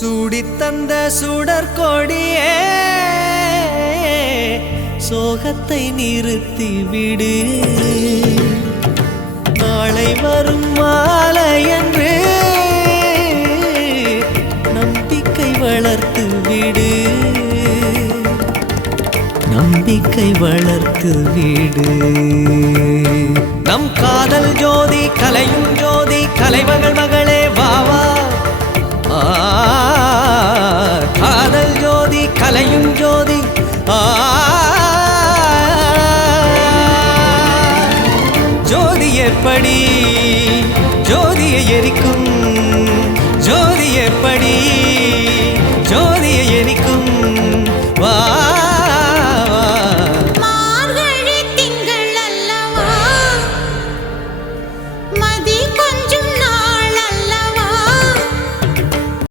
சூடித்தந்த சுடற்கொடியே சோகத்தை நிறுத்தி விடு. நாளை வரும் மாலை என்று நம்பிக்கை வளர்த்து விடு. நம்பிக்கை வளர்த்து விடு. நம் காதல் ஜோதி கலையும் ஜோதி கலைமகள் மகளே வாவா.